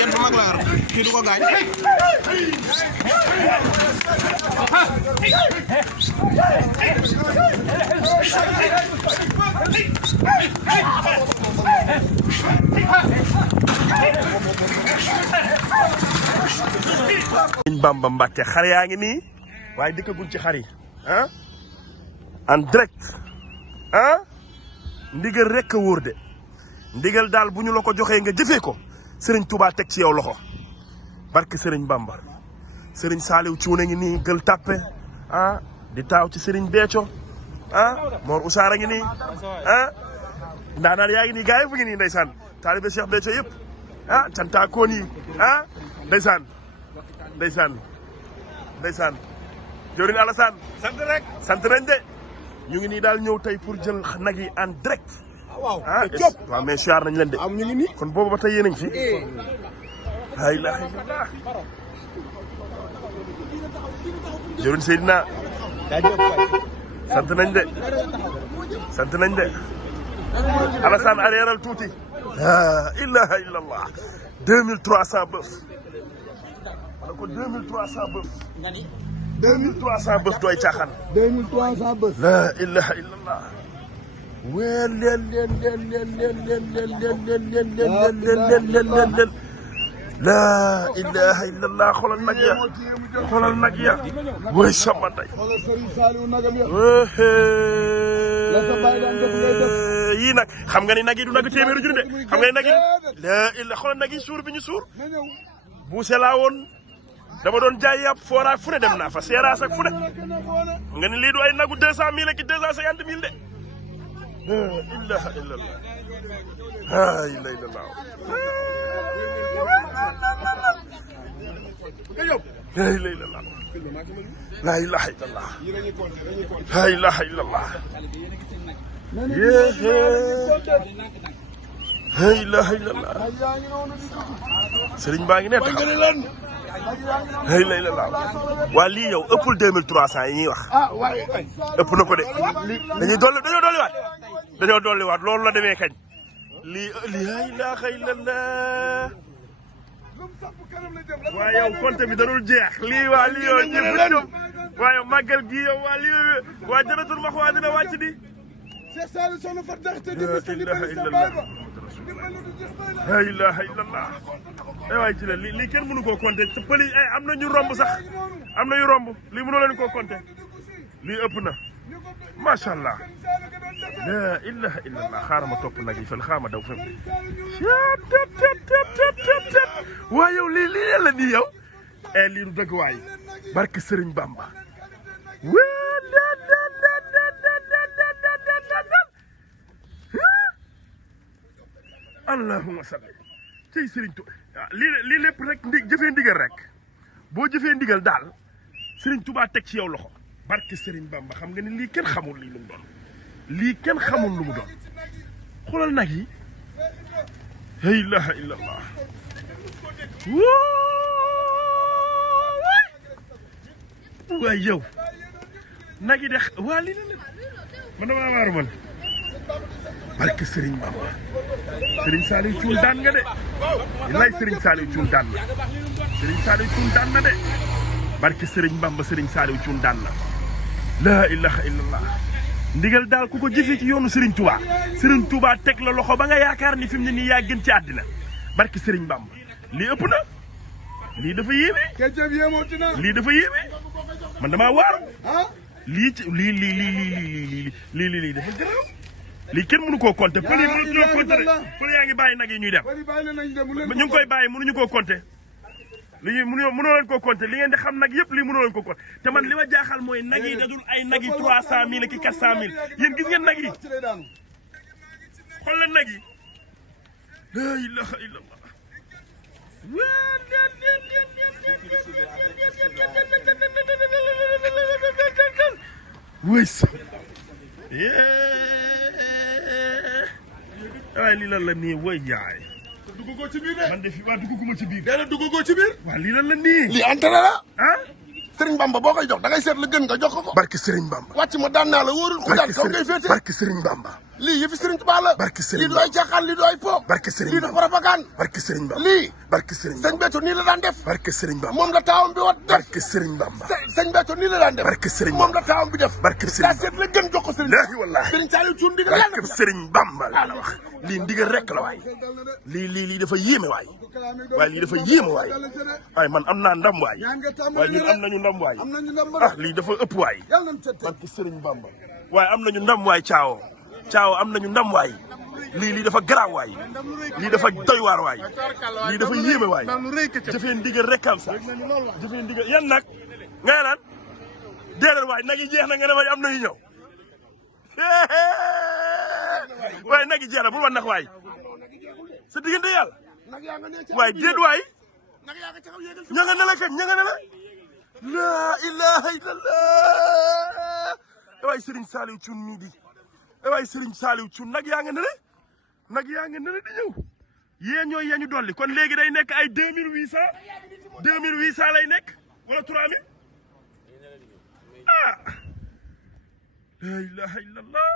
yan bu mag la yor kii du ko gaañ. Bamba Mbàkke xar yaa ngi nii waaye dëkkagul ci xar yi ah en direct ah ndigal rek a wóor de ndigal daal bu ñu la ko joxee nga jëfee ko Serigne Touba teg ci yow loxo barke Serigne Bamba Serigne Saliou Thioune ngi nii Gueule Tapée ah di taaw ci Serigne Béthio ah Mor Ousara ngi nii ah ndaanaan yaa ngi nii gars yi bu ngi nii ndeysaan taalibe Cheikh Béthio yëpp ah cantaakoon yi ah ndeysaan ndeysaan jëwriñ Alassane sant rek sant nañ de ñu ngi nii daal ñëw tey pour jël nag yi en direct waaw waaw mais siyaar nañ leen de am ñu ngi nii kon boobu ba tey yéen a ngi fi la ilaha illallah jëwriñ Seydina sant nañ de Alassane arrièral tuuti la ilaha illallah 2300 bëf wala ko 2300 bëf 2300 bëf dooy caaxaan 2300 bës. la ilaha illallah weer leen la ilaha illallah xoolal nag ya way sama day xoolal Serigne Saliou nagam ya. la sa baay daan def ngay def yii nag xam nga ni nag yi du nag téeméeri junni de xam nga ni nag yi la ilaha xoolal nag yi suur bi ñu suur buuse laa woon dama doon jaay yàpp fooraa fu ne dem naa fa seeraas ak fu ne nga ni lii du ay nagu 200 000 ak 250 000 de la ilaha illallah la ilaha illallah la ilaha illallah la ilaha illallah la ilaha illallah la ilaha illallah sëriñ baa ngi ne taxaw la ilaha illallah waa lii yow ëppul 2300 yi ñuy wax ëpp na ko de dañoo dolliwaat loolu la demee kañ lii la ilaha illallah waa yow compte bi darul jeex lii waa lii yow ñëpp ñëpp waa yow màggal gi yow waa lii waa jënatul max waa dina wàcc di la ilaha illallah ay waay ci la lii kenn mënu koo compter te pëli ay am na ñu romb sax am na yu romb lii mënoo leen koo compter lii ëpp na macha allah la ilaha illallah xaaral ma topp nag yi fan xaaral ma daw fan waa yow lii yàlla nii yow lii du dëgg waay barke Serigne Bamba allahumma salli cey Serigne Touba lii lépp rek jëfee ndigal rek boo jëfee ndigal daal Serigne Touba teg ci yow loxo barke Serigne Bamba xam nga ni lii kenn xamul lii lu mu doon lii kenn xamul lu mu doon xoolal nag yi la ilaha illallah waay yow nag yi de waa lii la man damaa waaru man barke Serigne Bamba Serigne Saliou Thioune daan nga de lay Serigne Saliou Thioune daan na Serigne Saliou Thioune daan na de barke Serigne Bamba Serigne Saliou Thioune daan na laa ilaha illallah ndigal daal ku ko jëfee ci yoonu Serigne Touba Serigne Touba teg la loxo ba nga yaakaar ni fi mu ne nii yaa gën ci àddina barke Serigne Bamba lii ëpp na lii dafa yéeme lii dafa yéeme man damaa waaru lii ci lii dafa gërëm lii kenn mënu koo compter pël yi mënu koo compter pël yaa ngi bàyyi nag yi ñuy dem ñu ngi koy bàyyi mënuñu koo compter lii mënoo leen koo compter li ngeen di xam nag yëpp lii mënoo leen koo compter te man li ma jaaxal mooy nag yi dadul ay nag yi 300 000 ak 400 000 yéen gis ngeen nag yi xool leen nag yi la ilaha illallah wëy sa waaye lii lan la nii woy jaay dugg ko ci biir de man de fi waa dugg ko ma ci biir dee na dugg ko ci biir waaw lii lan la nii lii entrée la ah Serigne Bamba boo koy jox da ngay seet la gën nga jox ko barke Serigne Bamba wàcc ma daan naa la wóorul ku daan kaw ngay féete barke Serigne Bamba lii yëfi Serigne Touba la barke Serigne lii du ay caaxaan lii du ay po barke Serigne lii du propagande barke Serigne Bamba lii barke Serigne sëñ Béthio nii la daan def barke Serigne Bamba moom la taawam bi wat def barke Serigne Bamba sëñ Béthio nii la daan def barke Serigne moom la taawam bi def barke Serigne daa seet la gën jox ko Serigne laahi wallahi Serigne Saliou Thioune ndigal yàlla barke Serigne Bamba laa la wax lii ndigal rek la waay lii dafa yéeme waay waaye lii dafa yéeme waay waaye man am naa ndam waay waaye ñun am nañu ndam waay ah lii dafa ëpp waay barke Serigne Bamba waaye am nañu ndam waay caawo am nañu ndam waay lii dafa garaaw waay lii dafa doy waar waay lii dafa yéeme waay jëfee ndigal rek am sax jëfee ndigal yan nag nga naan déedéet waay nag yi jeex na nga ne waay am na yu ñëw waaye nag yi jeex na bul ma nax waay sa diggante yàlla waaye déet waay ña nga ne la kañ ña nga ne la laa ilaha illallah waay Serigne Saliou Thioune mii di waay Serigne Saliou Thioune nag yaa nga ne nag yaa nga ne di ñëw yee ñooy yañu dolli kon léegi day nekk ay 2800 lay nekk wala 3000 ah la ilaha illallah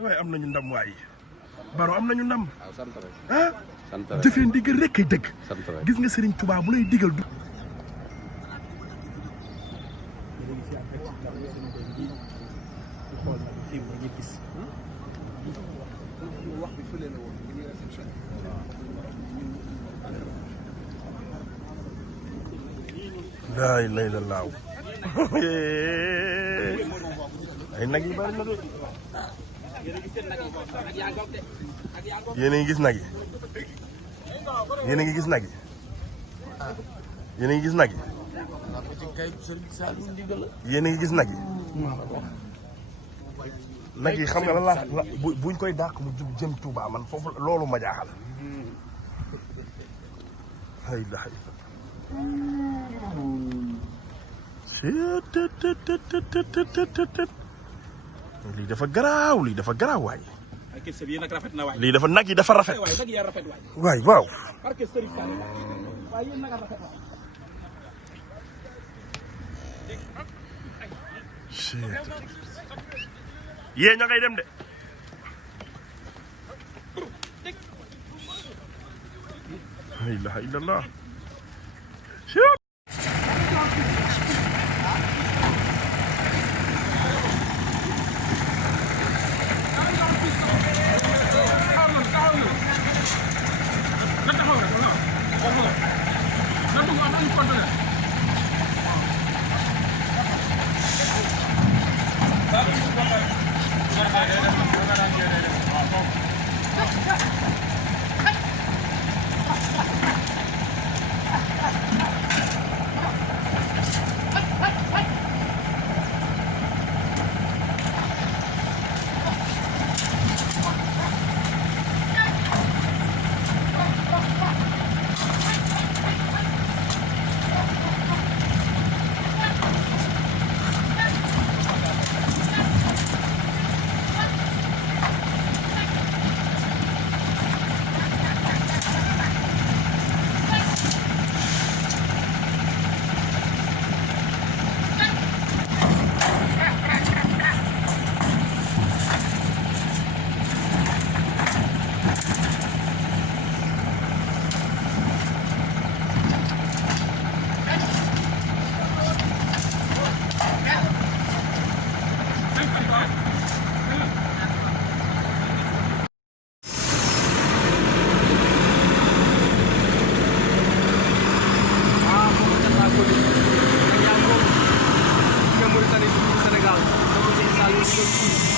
waaye am nañu ndam waay Baro am nañu ndam ah jëfee ndigal rek kay dëgg gis nga Serigne Touba bu lay digal du laa ilaaha illallaah ay nag yi bari na de yéen a ngi gis nag yi yéen a ngi gis nag yi yéen a ngi gis nag yi yéen a ngi gis nag yi nag yi xam nga lan la buñ koy dàq mu jub jëm Touba man foofu loolu ma jaaxal ay laay lii dafa garaaw waay lii dafa nag yi dafa rafet waay waaw yee ña ngay dem de la ilaha illallah ndigal